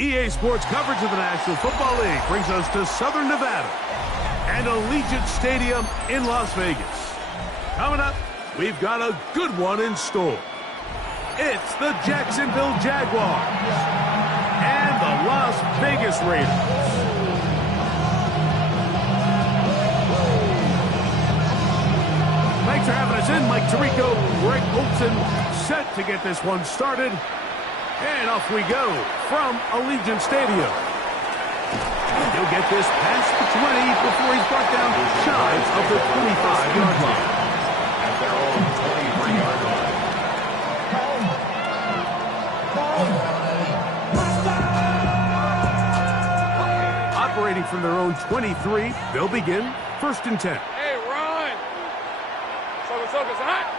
EA Sports coverage of the National Football League brings us to Southern Nevada and Allegiant Stadium in Las Vegas. Coming up, we've got a good one in store. It's the Jacksonville Jaguars and the Las Vegas Raiders. Thanks for having us in. Mike Tirico, Greg Olson, set to get this one started. And off we go from Allegiant Stadium. He'll get this past the 20 before he's brought down shy of the 25-yard line. At their own 23-yard line. Operating from their own 23, they'll begin 1st and 10. Hey, run! Focus, hot!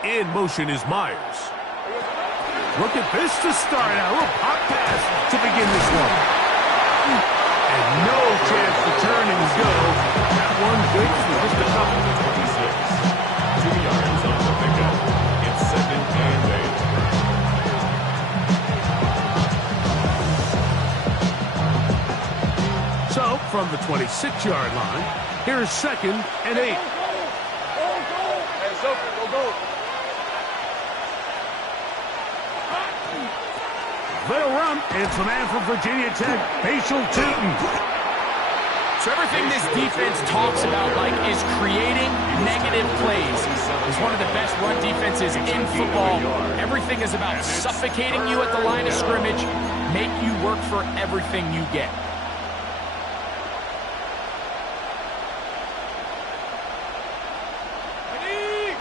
In motion is Myers. Look at this to start out. A little pop pass to begin this one. And no chance to turn and go. That one good for just a couple. 26. 2 yards on the pickup. It's 2nd and 8. So, from the 26-yard line, here's 2nd and 8. Go. They'll run. It's the man from Virginia Tech, Facial Tootin. So everything this defense talks about, like, is creating negative plays. It's one of the best run defenses in football. Everything is about suffocating you at the line of scrimmage, make you work for everything you get.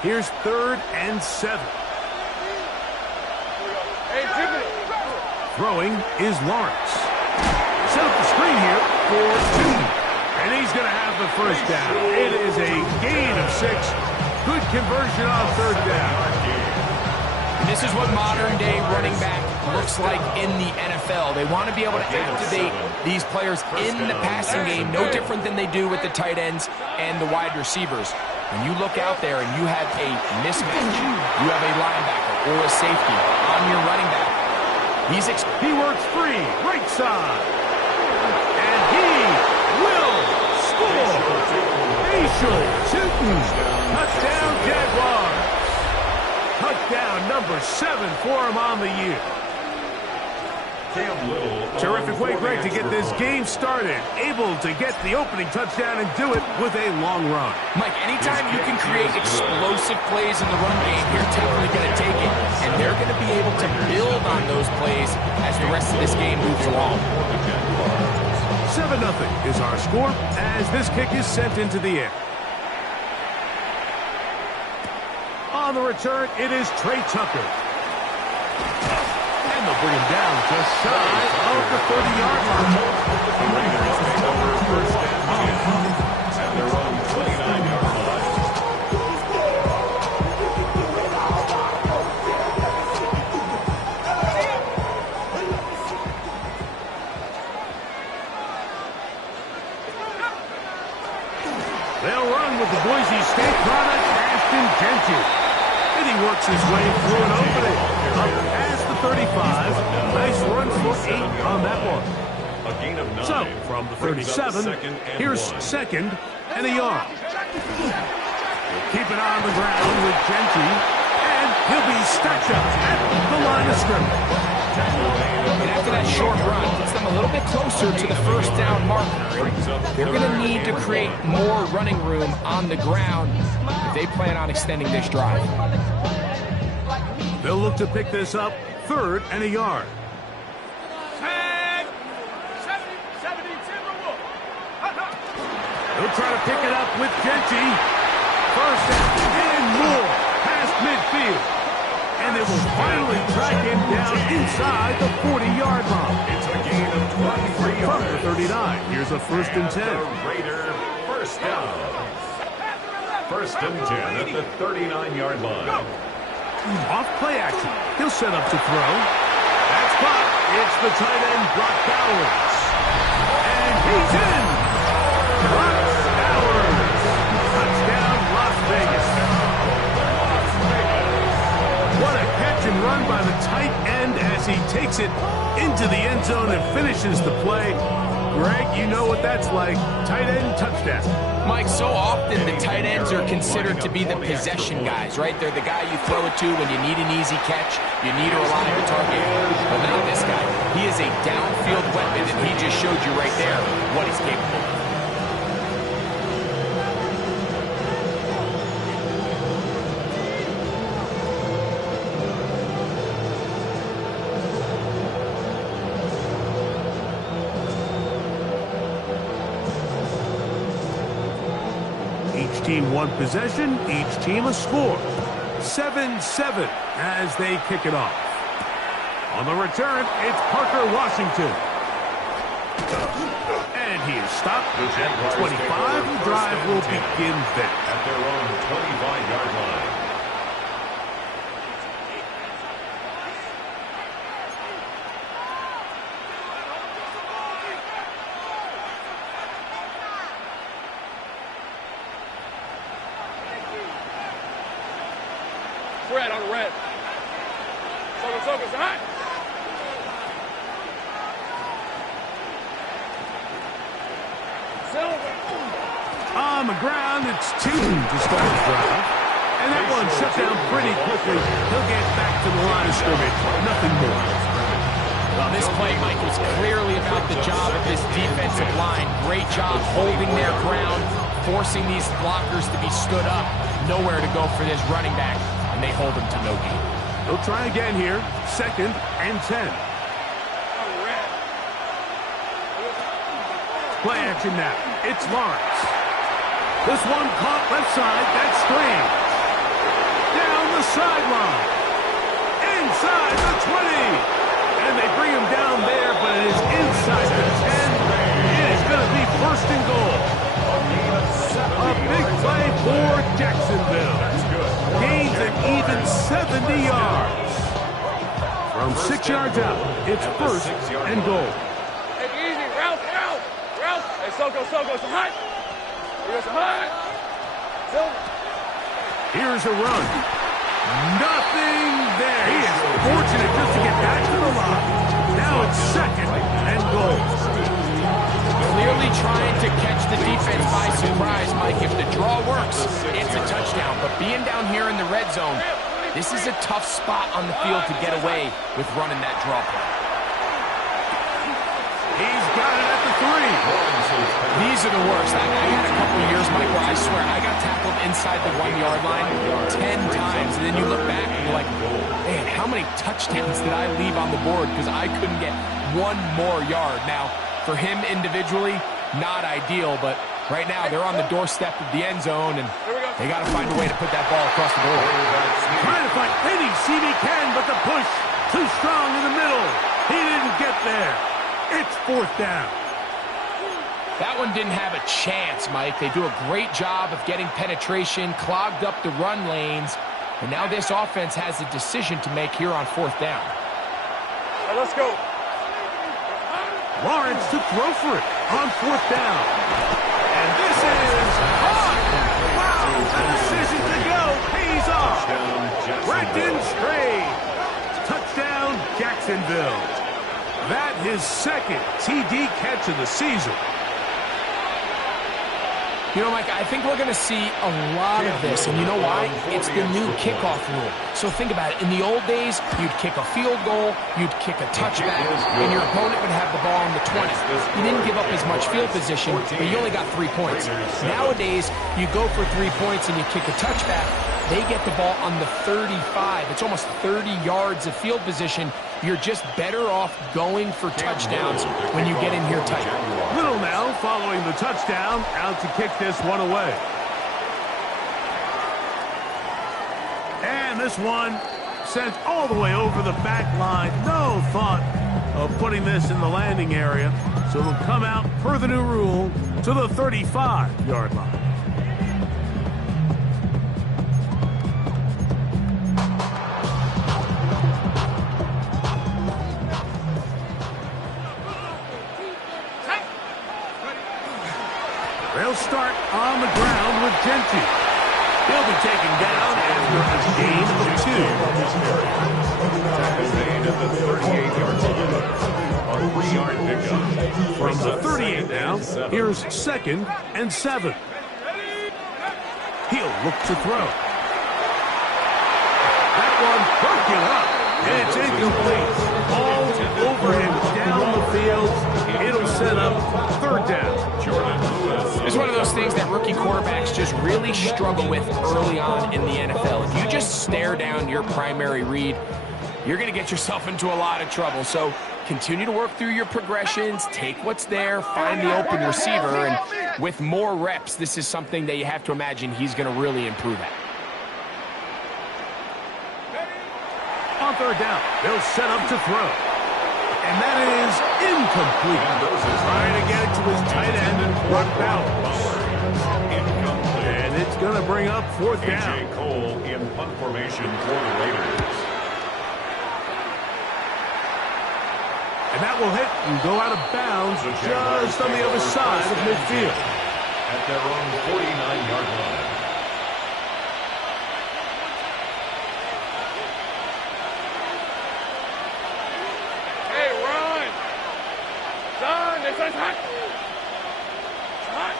Here's 3rd and 7. Hey, Jimmy! Throwing is Lawrence. Set up the screen here for Tootin. And he's going to have the first down. It is a gain of 6. Good conversion on 3rd down. And this is what modern-day running back looks like in the NFL. They want to be able to activate these players in the passing game, no different than they do with the tight ends and the wide receivers. When you look out there and you have a mismatch, you have a linebacker or a safety on your running back. He works free, right side. And he will score. Facial Tootin. Touchdown Jaguars. Touchdown number 7 for him on the year. Terrific way, Greg, to get this game started. Able to get the opening touchdown and do it with a long run. Mike, anytime you can create explosive plays in the run game, you're definitely going to take it. And they're going to be able to build on those plays as the rest of this game moves along. 7-0 is our score as this kick is sent into the air. On the return, it is Trey Tucker. And they'll bring him down just shy of the 30-yard line. The Raiders take over 1st and 10 at their own 29-yard line. They'll run with the Boise State product, Ashton Genty. And he works his way through an opening. Up past the 35. Nice run for 8 on that one. A gain of 9. So, from the 37, here's 2nd and a yard. We'll keep it on the ground with Genty. And he'll be stacked up at the line of scrimmage. And after that short run, puts them a little bit closer to the 1st down marker. They're going to need to create more running room on the ground if they plan on extending this drive. They'll look to pick this up 3rd and a yard. He'll try to pick it up with Genty. First and more past midfield. And they will finally track him down inside the 40-yard line. It's a gain of 23 From yards. the 39, here's a 1st and 10. The Raider 1st down. 1st and 10 at the 39-yard line. Off play action. He'll set up to throw. That's spot. It's the tight end, Brock Bowers. And he's in. Brock Bowers. Touchdown, Las Vegas. What a catch and run by the tight end as he takes it into the end zone and finishes the play. Greg, you know what that's like. Tight end touchdown. Mike, so often the tight ends are considered to be the possession guys, right? They're the guy you throw it to when you need an easy catch, you need a reliable target. But not this guy. He is a downfield weapon, and he just showed you right there what he's capable of. Each team one possession, each team a score. 7-7 as they kick it off. On the return, it's Parker Washington. And he is stopped at 25. The drive will begin there. At their own 25-yard line. Red on red. Soka, hot. Silver. On the ground, it's 2 to start the drive. And that one shut down pretty quickly. He'll get back to the line of scrimmage. Nothing more. Well, this play, Mike, was clearly about the job of this defensive line. Great job holding their ground, forcing these blockers to be stood up. Nowhere to go for this running back. And they hold him to no gain. They'll try again here. 2nd and 10. Play action now. It's Lawrence. This one caught left side. That's Strange. Down the sideline. Inside the 20. And they bring him down there, but it is inside the 10. It is going to be 1st and goal. A big play for Jacksonville. Gains an even 70 yards. From 6 yards out, it's 1st and goal. Take it easy. Route. Hey, Soko, some hot. Here's some hot. Silver. Here's a run. Nothing there. He is fortunate just to get back to the line. Now it's 2nd and goal. Clearly trying to catch the defense by surprise, Mike. If the draw works, it's a touchdown. But being down here in the red zone, this is a tough spot on the field to get away with running that draw play. He's got it at the 3. These are the worst. I had a couple of years, Mike, where I swear I got tackled inside the 1-yard line 10 times. And then you look back and you're like, man, how many touchdowns did I leave on the board because I couldn't get one more yard? Now, for him individually, not ideal, but right now they're on the doorstep of the end zone, and they got to find a way to put that ball across the board. Trying to find any seam he can, but the push too strong in the middle. He didn't get there. It's 4th down. That one didn't have a chance, Mike. They do a great job of getting penetration, clogged up the run lanes, and now this offense has a decision to make here on 4th down. Right, let's go. Lawrence to throw for it on 4th down. And this is hot. Wow, the decision to go pays off. Brendan Strange. Touchdown, Jacksonville. That his 2nd TD catch of the season. You know, Mike, I think we're going to see a lot of this, and you know why? It's the new kickoff rule. So think about it. In the old days, you'd kick a field goal, you'd kick a touchback, and your opponent would have the ball on the 20. You didn't give up as much field position, but you only got 3 points. Nowadays, you go for 3 points and you kick a touchback. They get the ball on the 35. It's almost 30 yards of field position. You're just better off going for touchdowns when you get in here tight. Little now following the touchdown, out to kick this one away. And this one sent all the way over the back line. No thought of putting this in the landing area. So it'll come out per the new rule to the 35-yard line. start on the ground with Genti. He'll be taken down after a gain of 2. Tackle made at the 38-yard line. A 3-yard pickup. From the 38 now, here's 2nd and 7. He'll look to throw. That one broken up. And it's incomplete. All over him down the field. It'll set up 3rd down. It's one of those things that rookie quarterbacks just really struggle with early on in the NFL. If you just stare down your primary read, you're going to get yourself into a lot of trouble. So continue to work through your progressions, take what's there, find the open receiver, and with more reps, this is something that you have to imagine he's going to really improve at. On 3rd down, they'll set up to throw. And that is incomplete. Trying to get it to his tight end and run balance. And it's going to bring up 4th down. A.J. Cole in punt formation for the Raiders. And that will hit and go out of bounds just on the other side of midfield. At their own 49-yard line. Hey, run! Son, this is hot! Hot!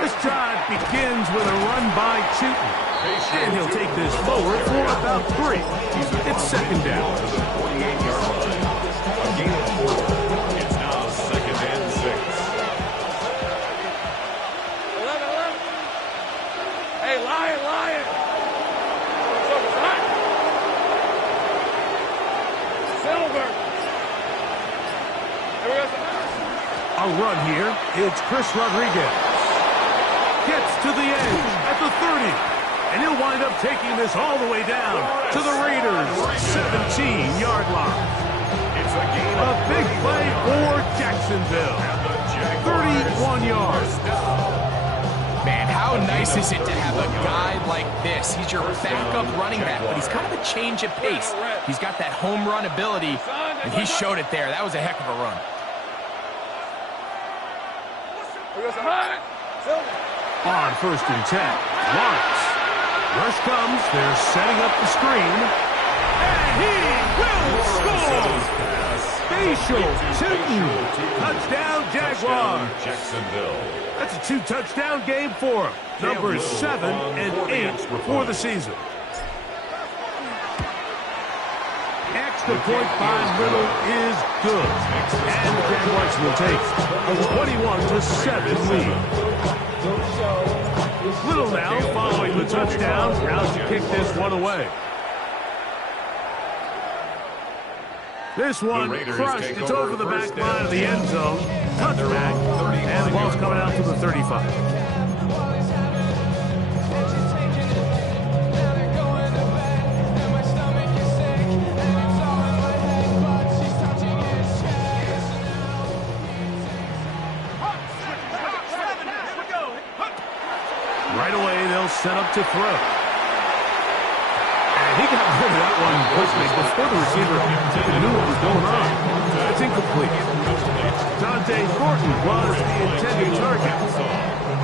This drive begins with a run by Chewton. And he'll take this forward for about 3. It's 2nd down. 48-yard line. A gain of 4. It's now 2nd and 6. 11. Hey, Lion! So it's hot! Silver! Here we go, A run here. It's Chris Rodriguez. Gets to the edge at the 30. And he'll wind up taking this all the way down to the Raiders' 17-yard line. It's a gain A big play for Jacksonville. 31 yards. Man, how nice is it to have a guy like this? He's your backup running back, but he's kind of a change of pace. He's got that home run ability, and he showed it there. That was a heck of a run. Here we go, hot! Silver! On 1st and 10, Lawrence. Rush comes. They're setting up the screen. And he will score! Facial Chewton. Touchdown, Jaguars. Jacksonville. That's a 2-touchdown game for him. Numbers 7 and 8 for the season. Extra point by Little is good. And the Jaguars will take a 21-7 lead. Little now following the touchdown. Out to kick this one away. This one crushed. It's over the back line of the end zone. Touchback. And the ball's coming out to the 35. Right away, they'll set up to throw. And he got rid of that one quickly before the receiver even knew what was going on. It's incomplete. Dante Thornton was the intended target.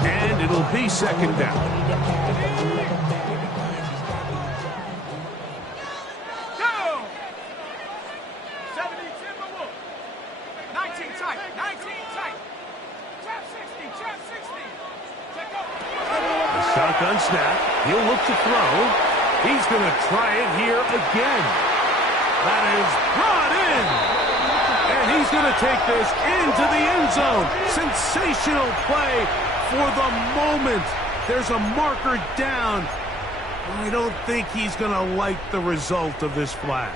And it'll be 2nd down. Go! 70 Timberwolf. 19 tight. 19 tight. Trap 60. Trap 60. Check up. Shotgun snap. He'll look to throw. He's going to try it here again. That is brought in. And he's going to take this into the end zone. Sensational play for the moment. There's a marker down. I don't think he's going to like the result of this flag.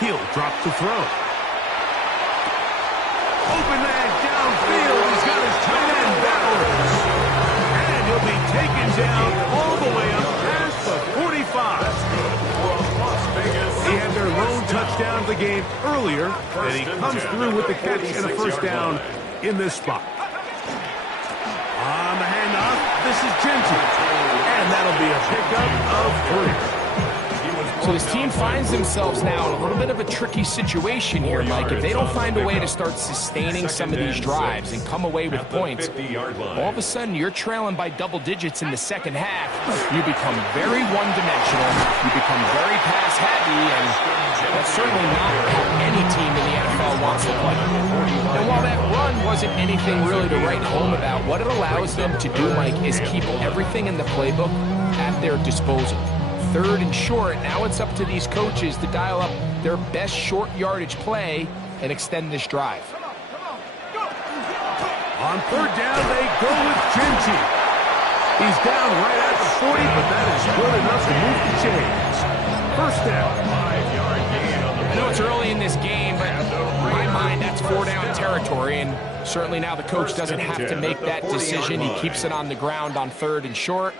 He'll drop to throw. Open man downfield. He's got his tight end Bowers. And he'll be taken down all the way up past the 45. He had their lone touchdown of the game earlier, and he comes through with the catch and a 1st down in this spot. This is Genty. And that'll be a pickup of 3. So this team finds themselves now in a little bit of a tricky situation here, Mike. If they don't find a way to start sustaining some of these drives and come away with points, all of a sudden you're trailing by double digits in the second half. You become very one-dimensional. You become very pass-heavy, and that's certainly not how any team in the NFL wants to play. And while that run wasn't anything really to write home about, what it allows them to do, Mike, is keep everything in the playbook at their disposal. Third and short, now it's up to these coaches to dial up their best short yardage play and extend this drive. On third down, they go with Genty. He's down right at the 40, but that is good enough to move the chains. First down. 5-yard gain on the I know it's early in this game, but in my mind, that's 4-down territory, and certainly now the coach doesn't have to make that decision. He keeps it on the ground on third and short,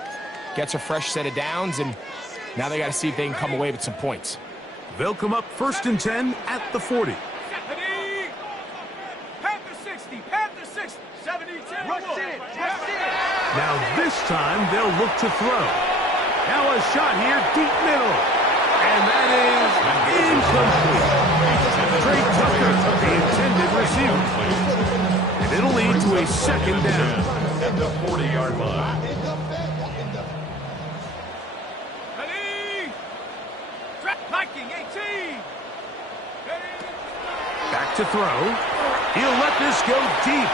gets a fresh set of downs, and now they got to see if they can come away with some points. They'll come up 1st and 10 at the 40. Panther 60, Panther 60, 72. Now this time they'll look to throw. Now a shot here, deep middle. And that is incomplete. Trey Tucker, the intended receiver. And it'll lead to a second down. at the 40-yard line. Back to throw. He'll let this go deep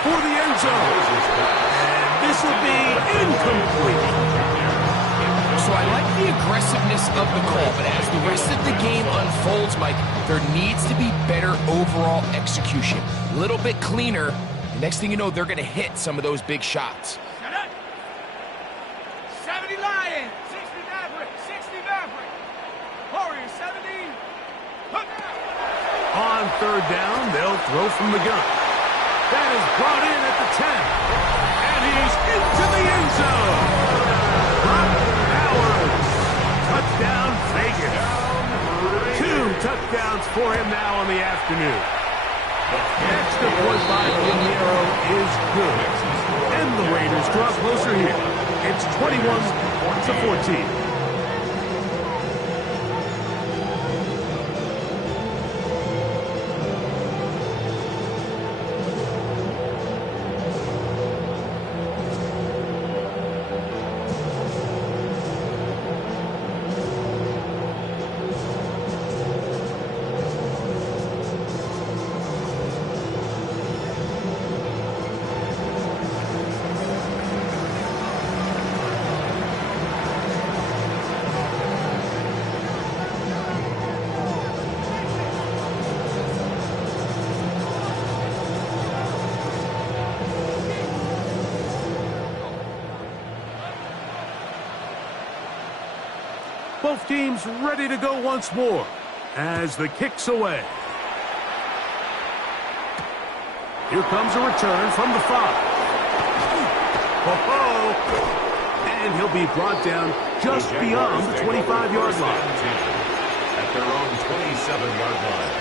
for the end zone. And this will be incomplete. So I like the aggressiveness of the call, but as the rest of the game unfolds, Mike, there needs to be better overall execution. A little bit cleaner. The next thing you know, they're going to hit some of those big shots. 70 Lions, 60 Maverick, 60 Maverick. Warriors 70. On third down, they'll throw from the gun. That is brought in at the 10. And he's into the end zone. Brock Bowers. Touchdown, Vegas. 2 touchdowns for him now on the afternoon. The extra point by Pinheiro is good. And the Raiders draw closer here. It's 21-14. Both teams ready to go once more as the kick's away. Here comes a return from the 5. And he'll be brought down just beyond the 25-yard line. At their own 27-yard line.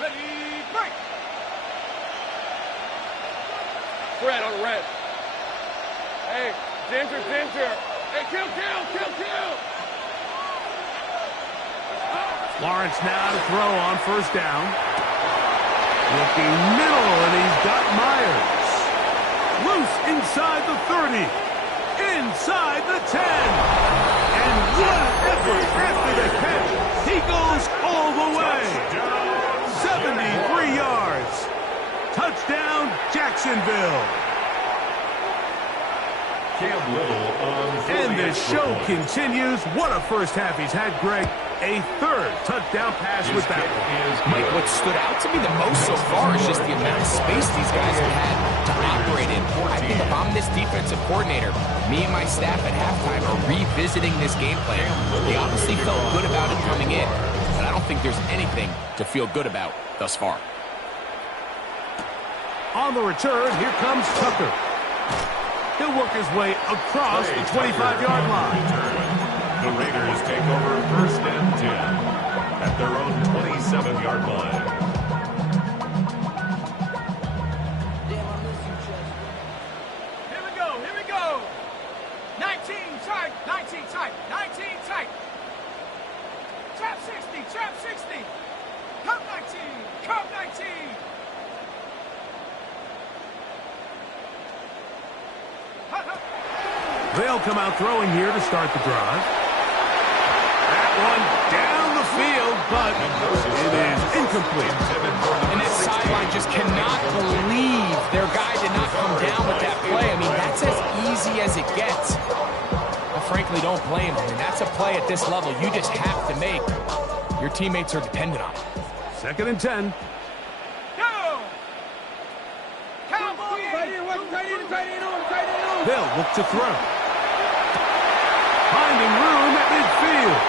Ready, break. Fred on the red. Hey, Ginger. Hey, kill. Lawrence now to throw on first down. Looking middle, and he's got Myers. Loose inside the 30. Inside the 10. And what an effort after the catch. He goes all the way. 73 yards. Touchdown, Jacksonville. Cam Little on And the show continues. What a first half he's had, Greg. A third touchdown pass with that one. Mike, what stood out to me the most so far is just the amount of space these guys have had to operate in. I think if I'm this defensive coordinator, me and my staff at halftime are revisiting this game plan. They obviously felt good about it coming in, but I don't don't think there's anything to feel good about thus far. On the return, here comes Tucker. He'll work his way across the 25-yard line. The Raiders take over 1st and 10 at their own 27-yard line. Here we go, here we go. 19 tight, 19 tight, 19 tight. Trap 60, trap 60. Come 19, come 19. They'll come out throwing here to start the drive. That one down the field, but it is incomplete. And that sideline just cannot believe their guy did not come down with that play. I mean, that's as easy as it gets. I frankly don't blame him. And that's a play at this level you just have to make. Your teammates are dependent on it. 2nd and 10. Go! Cowboy! They'll look to throw. Finding room at midfield.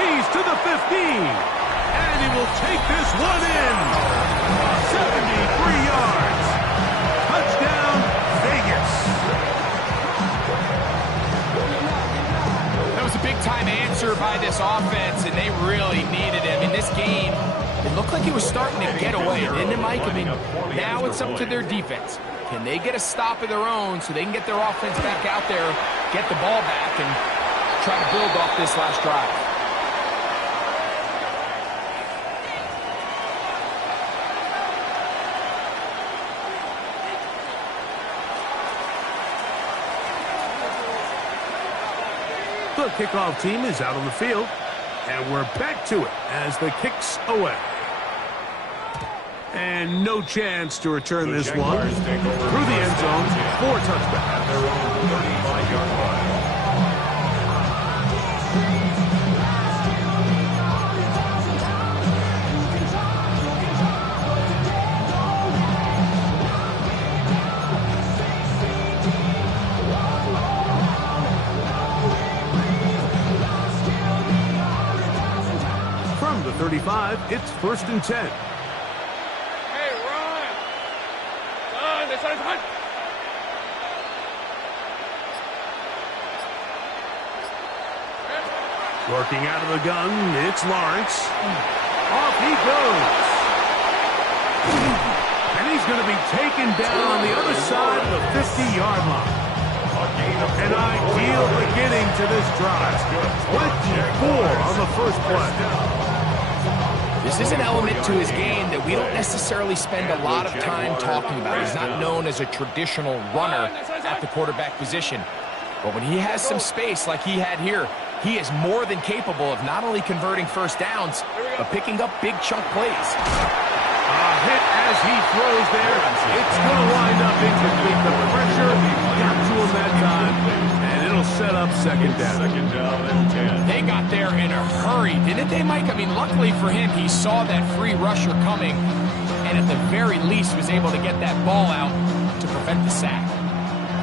He's to the 15. And he will take this one in. 73 yards. Touchdown, Vegas. That was a big-time answer by this offense, and they really needed him. In this game, it looked like he was starting to get away, didn't it, Mike? I mean, now it's up to their defense. Can they get a stop of their own so they can get their offense back out there, get the ball back, and try to build off this last drive? The kickoff team is out on the field, and we're back to it as the kick's away. And no chance to return this one through the end zone for a touchback. At their own 35-yard line. From the 35, it's 1st and 10. Working out of the gun, it's Lawrence. Off he goes. And he's going to be taken down on the other side of the 50-yard line. An ideal beginning to this drive. 24 on the first play. This is an element to his game that we don't necessarily spend a lot of time talking about. He's not known as a traditional runner at the quarterback position. But when he has some space like he had here, he is more than capable of not only converting first downs, but picking up big chunk plays. A hit as he throws there. It's going to wind up incomplete. The pressure got to him that time, and it'll set up 2nd down. 2nd down and 10. They got there in a hurry, didn't they, Mike? I mean, luckily for him, he saw that free rusher coming, and at the very least was able to get that ball out to prevent the sack.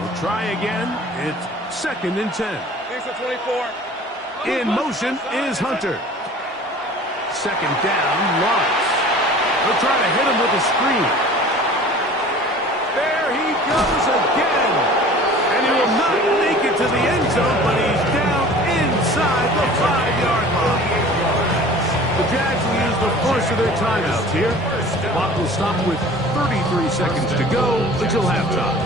We'll try again. It's 2nd and 10. Here's the 24. In motion is Hunter. 2nd down, Lawrence. They'll try to hit him with a screen. There he goes again. And he will not make it to the end zone, but he's down inside the 5-yard line. The Jags will use the first of their timeouts here. The clock will stop with 33 seconds to go until halftime.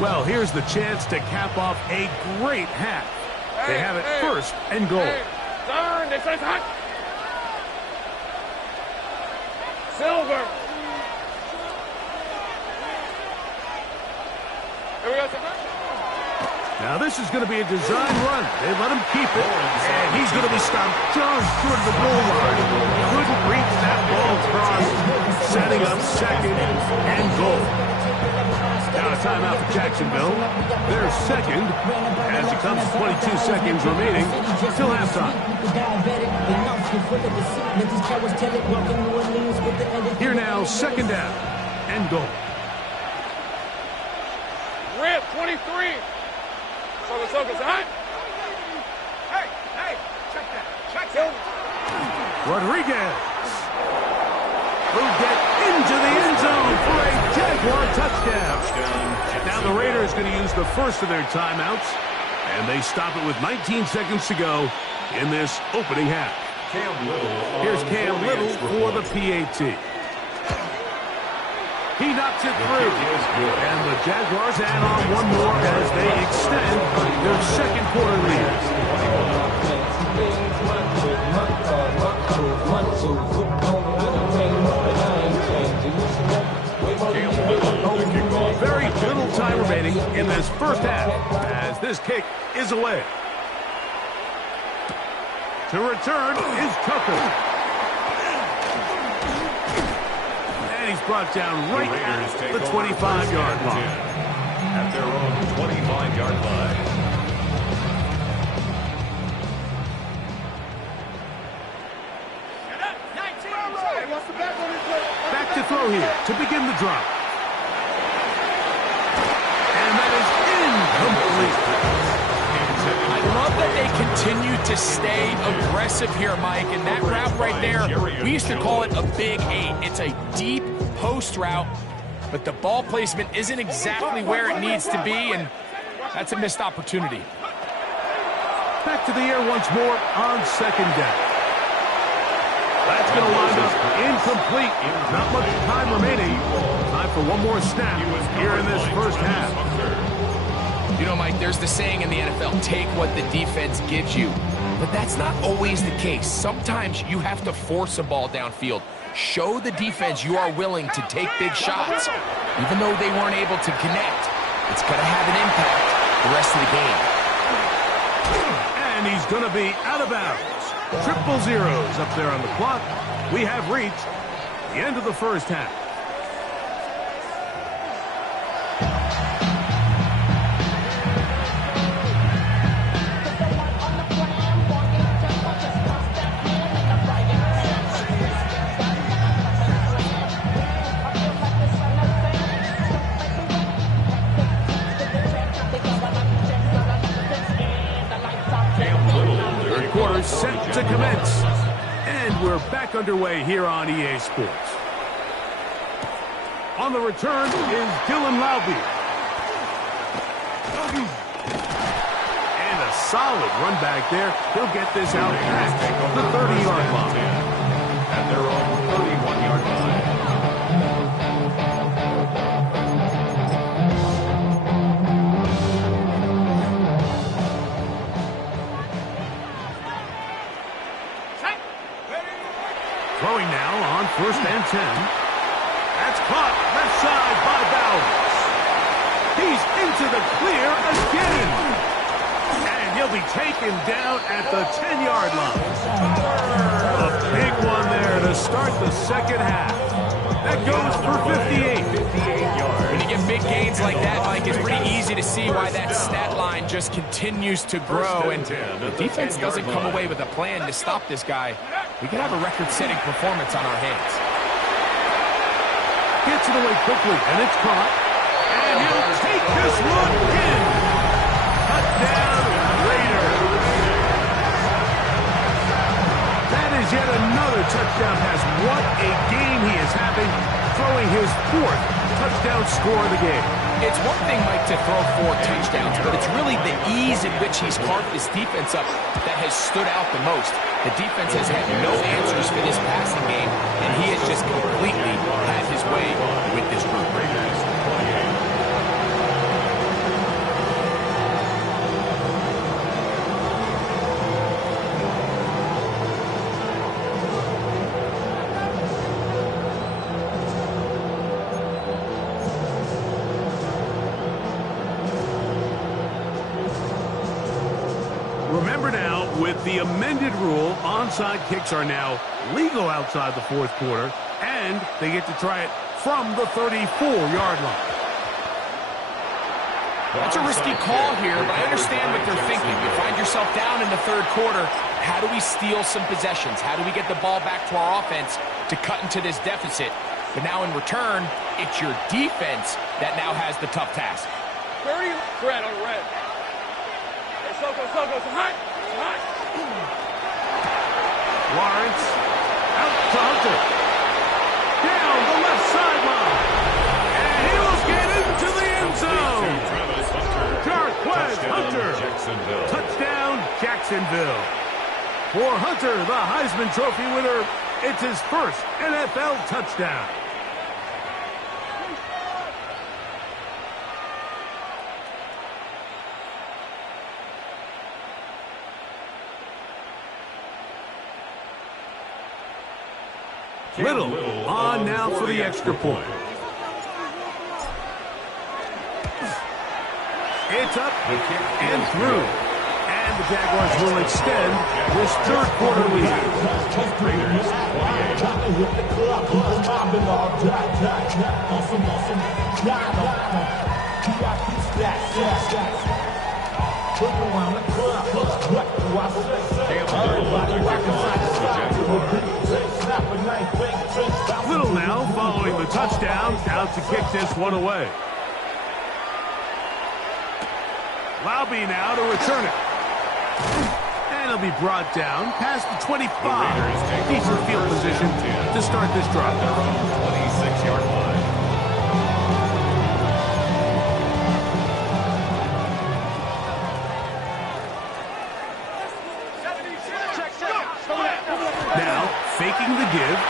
Well, here's the chance to cap off a great half. They have it 1st and goal. Turn, this is hot. Silver. Here we go, sir. Now this is going to be a design run. They let him keep it, and he's going to be stopped just short of the goal line. Couldn't reach that ball across, setting up 2nd and goal. Now a timeout for Jacksonville. They're 2nd as it comes 22 seconds remaining till halftime. Here now, 2nd down and goal. Rip, 23. Focus, hot. Hey, check that. Rodriguez will get into the end zone for a Jaguar touchdown. Now the Raiders going to use the first of their timeouts, and they stop it with 19 seconds to go in this opening half. Here's Cam Little for the PAT. He knocks it through, and the Jaguars add on one more as they extend their second quarter lead. Very little time remaining in this first half as this kick is away. To return is Tucker. And he's brought down right at the 25-yard line. At their own 25-yard line. Back to throw here to begin the drive. And that is incomplete. I love that they continue to stay aggressive here, Mike, and that route right there, we used to call it a big 8. It's a deep post route, but the ball placement isn't exactly where it needs to be, and that's a missed opportunity. Back to the air once more on second down. That's going to wind up incomplete. Not much time remaining. Time for one more snap here in this first half. You know, Mike, there's the saying in the NFL, take what the defense gives you. But that's not always the case. Sometimes you have to force a ball downfield. Show the defense you are willing to take big shots. Even though they weren't able to connect, it's going to have an impact the rest of the game. And he's going to be out of bounds. Triple zeros up there on the clock. We have reached the end of the first half. Set to commence, and we're back underway here on EA Sports. On the return is Dylan Laube. And a solid run back there. He'll get this out past the 30-yard line. At their own 31-yard line. Throwing now on 1st and 10. That's caught left side by Bowers. He's into the clear again. And he'll be taken down at the 10-yard line. A big one there to start the second half. That goes for 58. 58 yards. When you get big gains like that, Mike, it's pretty easy to see why that stat line just continues to grow. And the defense doesn't come away with a plan to stop this guy. We could have a record-setting performance on our hands. Gets it away quickly, and it's caught. And he'll take this one in. Touchdown, Raiders. That is yet another touchdown pass. What a game he is having, throwing his 4th touchdown score of the game. It's one thing, Mike, to throw 4 touchdowns, but it's really the ease in which he's carved this defense up that has stood out the most. The defense has had no answers for this passing game, and he has just completely had his way with this group. Remember now, with the amended rule, onside kicks are now legal outside the 4th quarter, and they get to try it from the 34-yard line. That's a risky call here, but I understand what they're thinking. You find yourself down in the 3rd quarter. How do we steal some possessions? How do we get the ball back to our offense to cut into this deficit? But now in return, it's your defense that now has the tough task. 30 red on red. Hey, Soko, hot. Lawrence out to Hunter. Down the left sideline. And he will get into the end zone. Jarquez Hunter. Touchdown, Jacksonville. For Hunter, the Heisman Trophy winner, it's his first NFL touchdown. Little on now for the extra point. It's up and through. And the Jaguars will extend this third quarter lead. Little now following the touchdown, out to kick this one away. Laube now to return it. And he'll be brought down past the 25. Decent field position to start this drive. 26-yard line. Now, faking the give.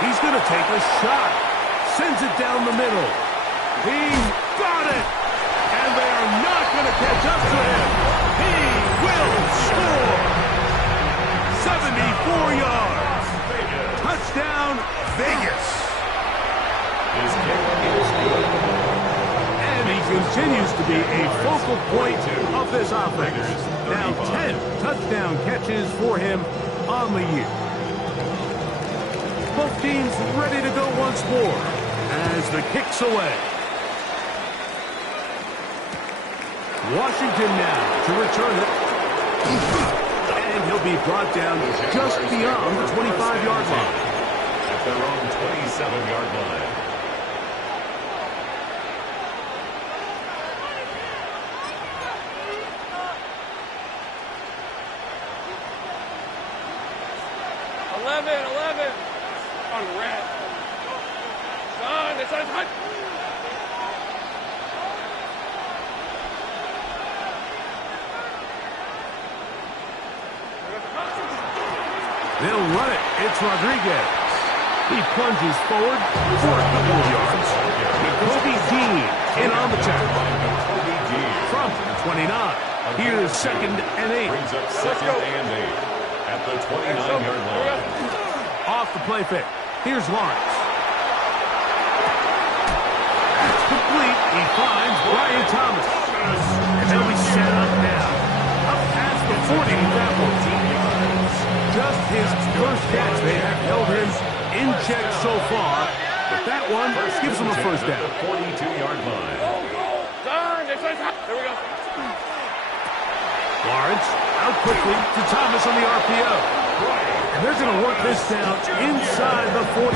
He's going to take a shot. Sends it down the middle. He's got it. And they are not going to catch up to him. He will score. 74 yards. Touchdown, Vegas. And he continues to be a focal point of this offense. Now 10 touchdown catches for him on the year. Both teams ready to go once more as the kick's away. Washington now to return it. And he'll be brought down just beyond the 25-yard line. At their own 27-yard line. On red. Son, this is hot. They'll run it. It's Rodriguez. He plunges forward for a couple of yards. Kobe Dean in on the tackle. From the 29. Here's 2nd and 8. Brings up 2nd and 8 at the 29-yard line. Off the play fake. Here's Lawrence. That's complete. He finds Brian Thomas. And they'll be set up now. Up past the 40 that one. Just his first catch. They have held him in check so far. But that one gives him a first down. 42-yard line. There we go. Lawrence out quickly to Thomas on the RPO. And they're going to work this down inside the 45.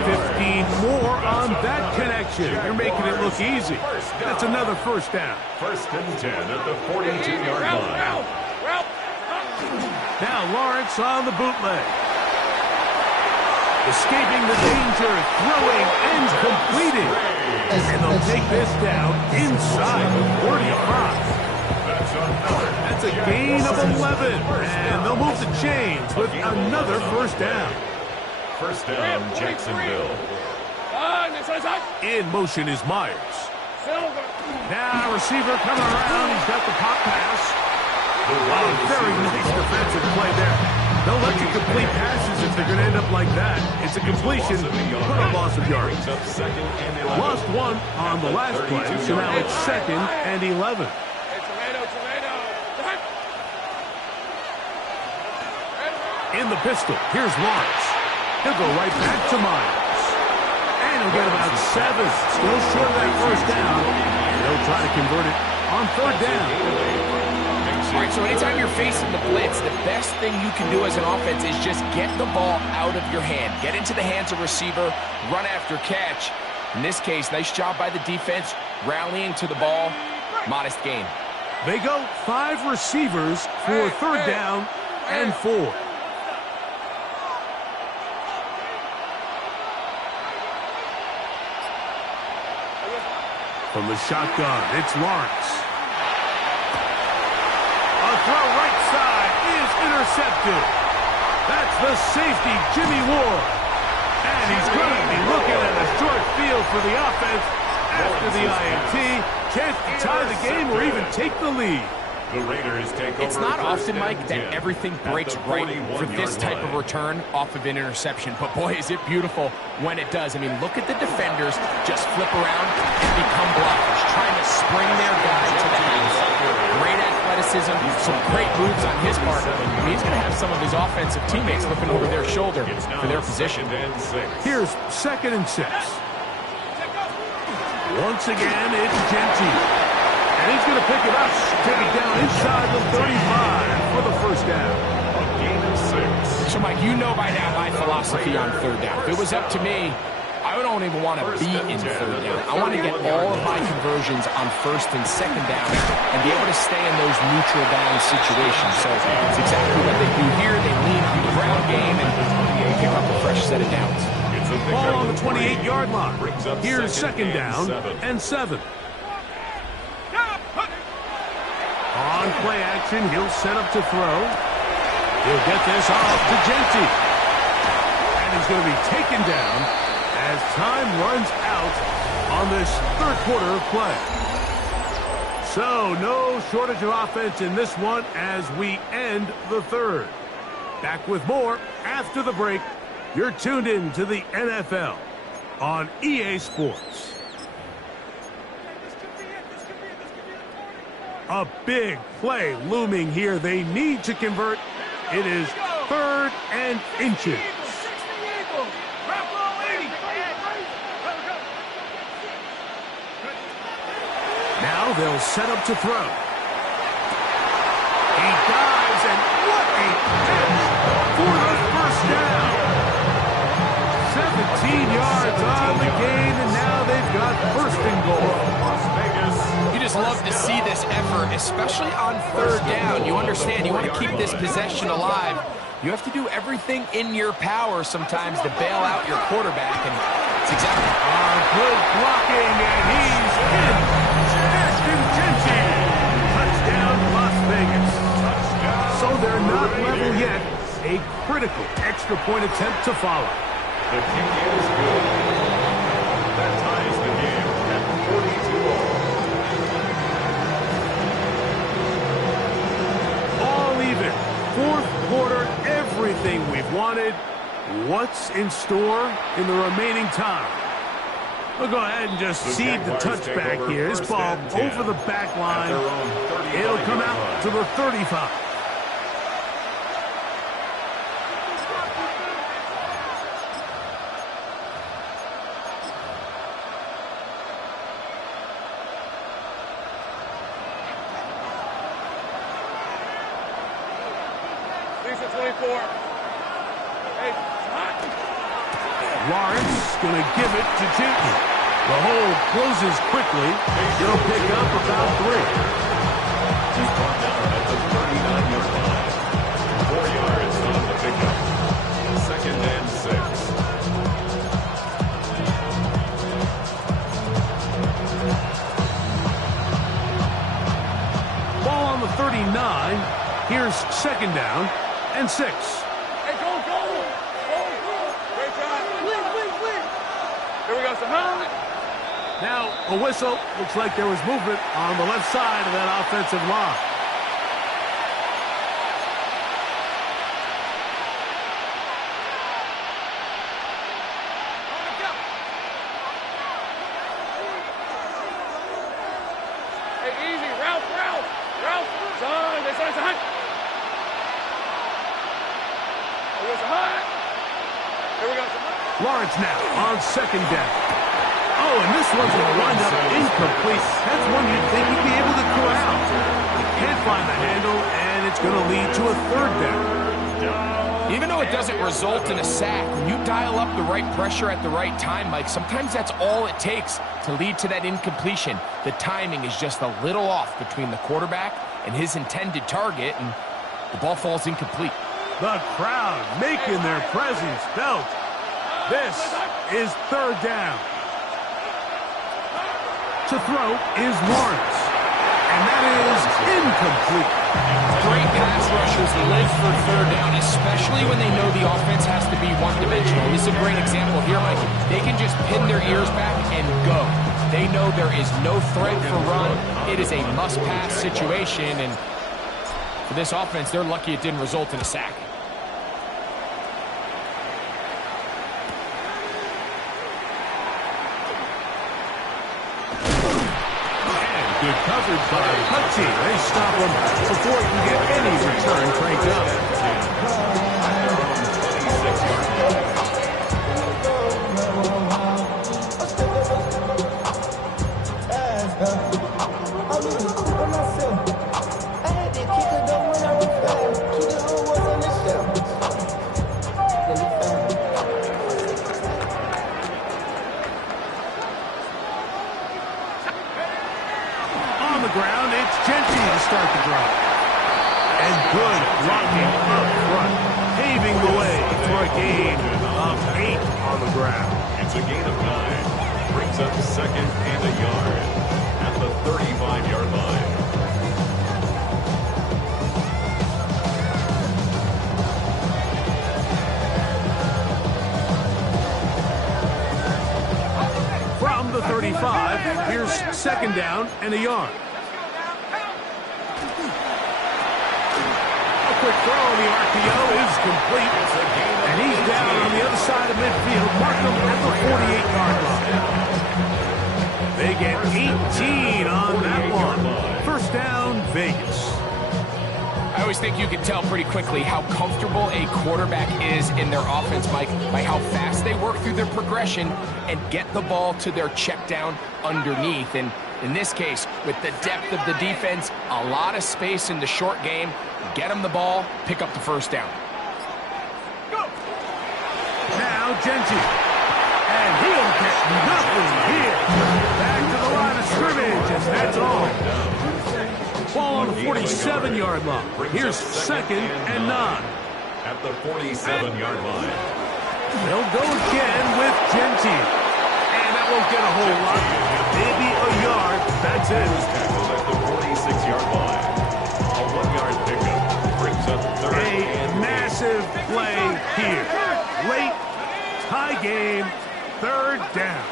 15 more on that connection. They're making it look easy. That's another first down. 1st and 10 at the 42-yard line. Now Lawrence on the bootleg. Escaping the danger, throwing and completing. And they'll take this down inside the 45. That's a gain of 11. And they'll move the chains with another first down. First down, Jacksonville. In motion is Myers. Now receiver coming around. He's got the pop pass. Very nice defensive play there. They'll let you complete passes if they're going to end up like that. It's a completion, but a loss of yards. Lost one on the last play, so now it's 2nd and 11. In the pistol, here's Lawrence. He'll go right back to Myers. And he'll get about 7. Still short of that first down. And they'll try to convert it on 3rd down. All right, so anytime you're facing the blitz, the best thing you can do as an offense is just get the ball out of your hand. Get into the hands of receiver, run after catch. In this case, nice job by the defense, rallying to the ball. Modest gain. They go 5 receivers for third down and 4. From the shotgun, it's Lawrence. A throw right side is intercepted. That's the safety, Jimmy Ward. And he's going to be looking at a short field for the offense after the INT. Chance to tie the game or even take the lead. The Raiders take over. It's not often, Mike, that 10 everything breaks right for this type of return off of an interception. But boy, is it beautiful when it does. I mean, look at the defenders just flip around and become blockers, trying to spring their guy to the house. Great athleticism, some great moves on his part. He's going to have some of his offensive teammates looking over their shoulder for their position. Here's 2nd and 6. Once again, it's Genty. And he's going to pick it up, take it down inside the 35 for the first down. A gain of 6. So, Mike, you know by now my philosophy on third down. If it was up to me, I don't even want to be in third down. I want to get all of my conversions on 1st and 2nd down and be able to stay in those neutral down situations. So it's exactly what they do here. They lean on the ground game and pick up a fresh set of downs. Ball on the 28-yard line. Here's 2nd down and 7. On play action, he'll set up to throw. He'll get this off to Genty. And he's going to be taken down as time runs out on this 3rd quarter of play. So, no shortage of offense in this one as we end the 3rd. Back with more after the break. You're tuned in to the NFL on EA Sports. A big play looming here. They need to convert. It is 3rd and inches. Now they'll set up to throw. He dives, and what a catch for the first down. 17 yards on the gain, and now they've got 1st and goal. Las Vegas. You just love to see this effort, especially on 3rd down. You understand, you want to keep this possession alive. You have to do everything in your power sometimes to bail out your quarterback, and it's exactly good blocking, and he's in. Ashton Genty. Touchdown, Las Vegas. So they're not level yet. A critical extra point attempt to follow. The kick is good. That ties the game at 42 all. All even. 4th quarter, everything we've wanted. What's in store in the remaining time? We'll go ahead and just cede the touchback here. This ball over the back line. It'll come out to the 35. Lawrence going to give it to Genty. The hole closes quickly. He'll pick up about 3. He's brought down at the 39-yard line. 4 yards on the pickup. 2nd and 6. Ball on the 39. Here's 2nd down and 6. Hey, go! Great job. Win. Here we go, Sahan. Now, a whistle. Looks like there was movement on the left side of that offensive line. Hey, easy. Ralph. Sahan. They say Sahan. Here we go, Sahan. Lawrence now on 2nd down. Oh, and this one's going to wind up incomplete. That's one you'd think he'd be able to corral. He can't find the handle, and it's going to lead to a 3rd down. down. Even though it doesn't result in a sack, when you dial up the right pressure at the right time, Mike, sometimes that's all it takes to lead to that incompletion. The timing is just a little off between the quarterback and his intended target, and the ball falls incomplete. The crowd making their presence felt. This is third down. To throw is Lawrence, and that is incomplete. Great pass rushers live for third down, especially when they know the offense has to be one-dimensional. This is a great example here, Mike. They can just pin their ears back and go. They know there is no threat for run. It is a must-pass situation, and for this offense, they're lucky it didn't result in a sack. Good coverage by Hutchie. They stop him before he can get any return cranked up. Ground, it's Genty to start the drive. And good blocking up front, paving the way for a gain of 8 on the ground. It's a gain of 9. Brings up second and a yard at the 35-yard line. From the 35, here's second down and a yard. Quick throw on the RPO is complete, and he's down on the other side of midfield. Mark him at the 48-yard line. They get 18 on that one. First down, Vegas. I always think you can tell pretty quickly how comfortable a quarterback is in their offense, Mike, by how fast they work through their progression and get the ball to their check down underneath. And in this case, with the depth of the defense, a lot of space in the short game, get them the ball, pick up the first down. Go! Now Genty, and he'll get nothing here. Back to the line of scrimmage, and that's all. Ball on the 47-yard line. Here's second and 9. At the 47-yard line. They'll go again with Genty. And that won't get a whole lot. Maybe a yard. That's it. Tackled at the 46-yard line. A 1-yard pickup brings up third and massive play here. Late, tie game, third down.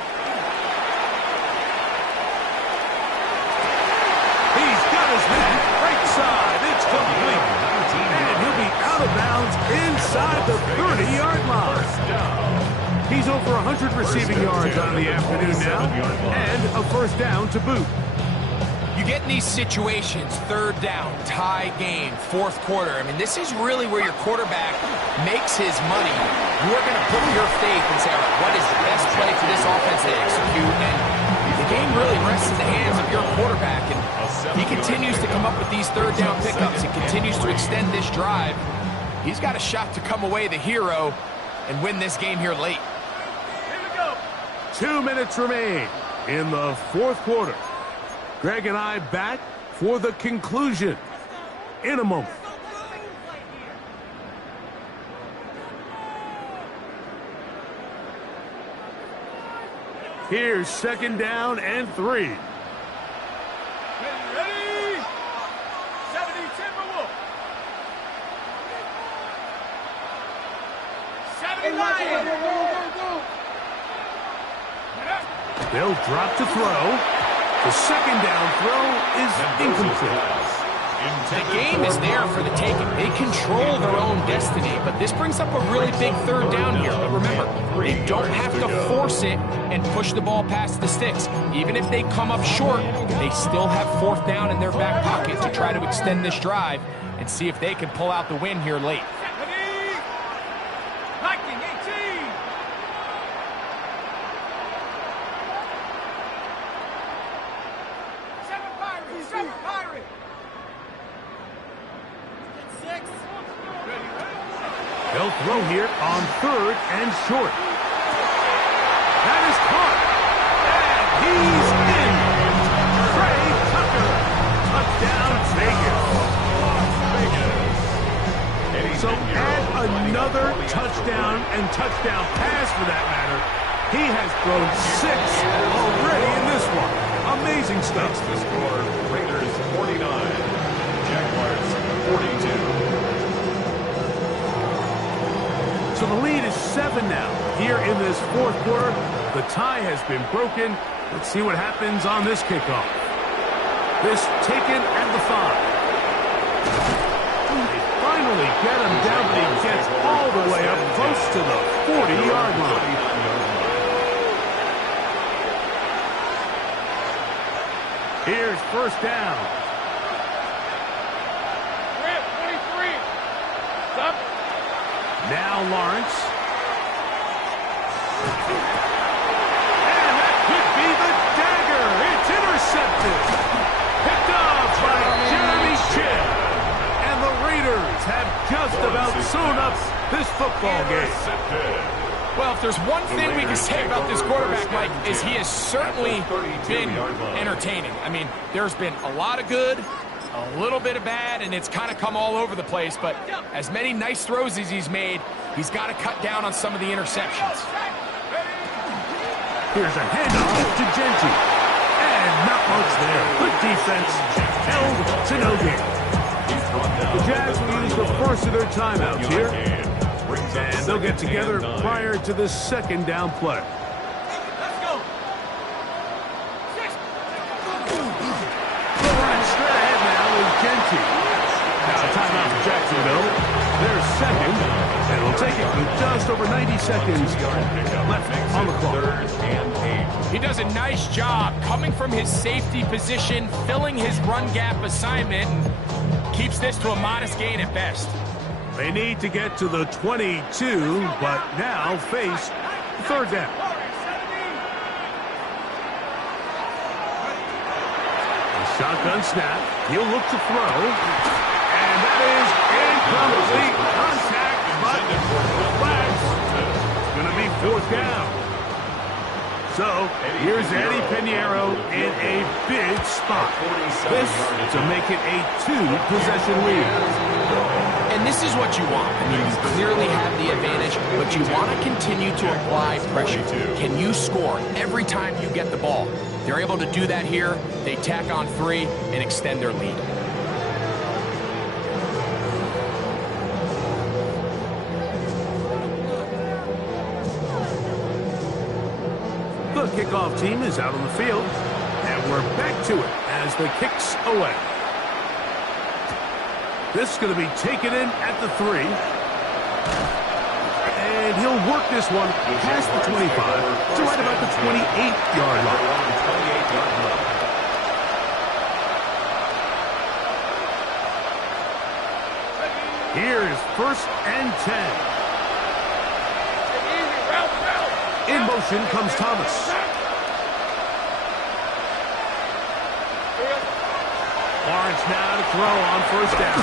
He's got his man right side. It's complete. And he'll be out of bounds inside the 30-yard line. He's over 100 receiving yards on the afternoon now, and a first down to boot. You get in these situations, third down, tie game, fourth quarter. I mean, this is really where your quarterback makes his money. You're going to put your faith and say, all right, what is the best play for this offense to execute? And the game really rests in the hands of your quarterback. And he continues to come up with these third down pickups and continues to extend this drive. He's got a shot to come away the hero and win this game here late. Here we go. 2 minutes remain in the fourth quarter. Greg and I back for the conclusion in a moment. Here's second down and 3. Ready? 70 Timberwolf. 70 Lion. They'll drop to throw. The second down throw is incomplete. The game is there for the taking. They control their own destiny, but this brings up a really big third down here. But remember, they don't have to force it and push the ball past the sticks. Even if they come up short, they still have fourth down in their back pocket to try to extend this drive and see if they can pull out the win here late. Ready? Lightning 18. Seven Pirates. 6. Ready? throw here on 3rd and short. That is caught. And he's in. Trey Tucker. Touchdown, Vegas. So add another touchdown and touchdown pass for that matter. He has thrown 6 already in this one. Amazing stuff. The score, Raiders 49, Jaguars 42. So the lead is 7 now. Here in this 4th quarter, the tie has been broken. Let's see what happens on this kickoff. This taken at the 5. They finally get him down, but he gets all the way up close to the 40-yard line. Here's 1st down. Rip, 23. Stop. Now Lawrence. And that could be the dagger. It's intercepted. Picked off by Jeremy Chinn. And the Raiders have just about sewn up this football game. Well, if there's one thing we can say about this quarterback, Mike, is he has certainly been entertaining. I mean, there's been a lot of good, a little bit of bad, and it's kind of come all over the place. But as many nice throws as he's made, he's got to cut down on some of the interceptions. Here's a handoff to Genty. And not much there. Good defense. Held to no gain. The Jags will use the first of their timeouts here. And they'll get together prior to the 2nd down play. Let's go. 6. The run straight ahead now is Genty. Now a timeout for Jacksonville. They're 2nd, and it'll take it with just over 90 seconds left on the clock. He does a nice job coming from his safety position, filling his run gap assignment, and keeps this to a modest gain at best. They need to get to the 22, but now face 3rd down. The shotgun snap. He'll look to throw. And that is incomplete contact, but flags. It's going to be 4th down. So here's Eddie Pinheiro in a big spot. This to make it a 2-possession lead. And this is what you want. I mean, you clearly have the advantage, but you want to continue to apply pressure. Can you score every time you get the ball? They're able to do that here. They tack on 3 and extend their lead. The kickoff team is out on the field, and we're back to it as the kick's away. This is going to be taken in at the 3. And he'll work this one past the 25 to right about the 28-yard line. Here is 1st and 10. In motion comes Thomas. Lawrence now to throw on 1st down.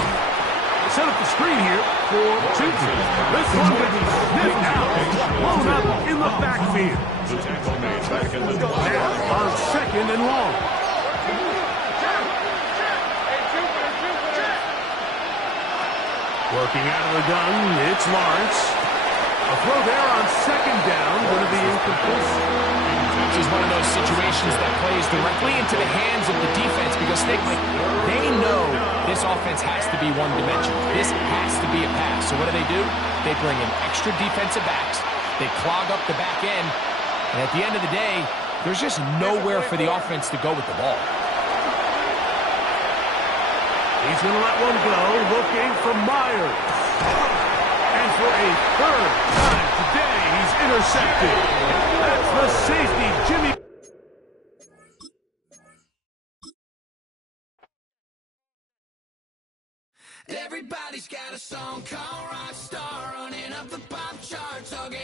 Set up the screen here for Chintzy. This one will be sniffed out, blown up in the backfield. Now on 2nd and long. Working out of the gun, it's Lawrence. A throw there on 2nd down, going to be incomplete. This is one of those situations that plays directly into the hands of the defense because they know this offense has to be one-dimensional. This has to be a pass. So what do? They bring in extra defensive backs. They clog up the back end. And at the end of the day, there's just nowhere for the offense to go with the ball. He's going to let one go, looking for Myers. And for a 3rd time today, he's intercepted. That's the safety, Jimmy. Everybody's got a song called Rockstar, running up the pop charts, hugging,